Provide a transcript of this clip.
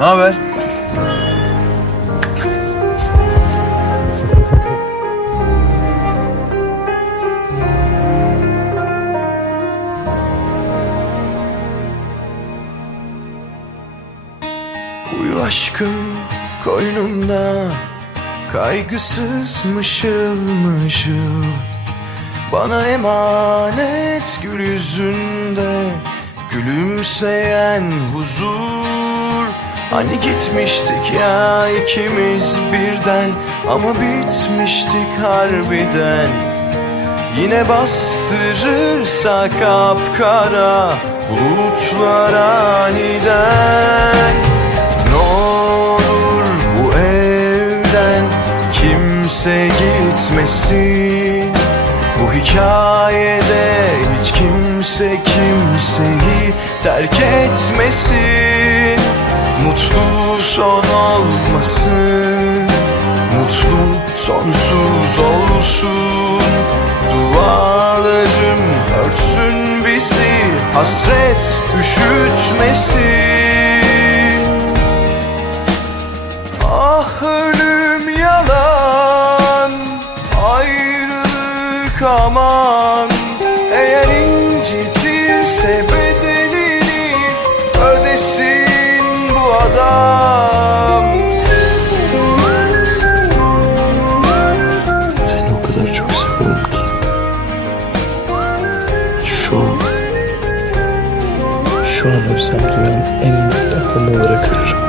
Ne haber? Uyu aşkım koynumda, kaygısız mışıl mışıl. Bana emanet gül yüzünde, gülümseyen huzur. Hani gitmiştik ya ikimiz birden, ama bitmiştik harbiden. Yine bastırırsa kapkara bulutlar aniden. Ne olur bu evden kimse gitmesin. Bu hikayede hiç kimse kimseyi terk etmesin. Mutlu son olmasın, mutlu sonsuz olsun. Dualarım örtsün bizi, hasret üşütmesin. Ah ölüm yalan, ayrılık aman. Eğer incitirse bedelini ödesin bu adam. Seni o kadar çok seviyorum ki şu an ölsem dünyanın en mutlu adamı olarak ölürüm.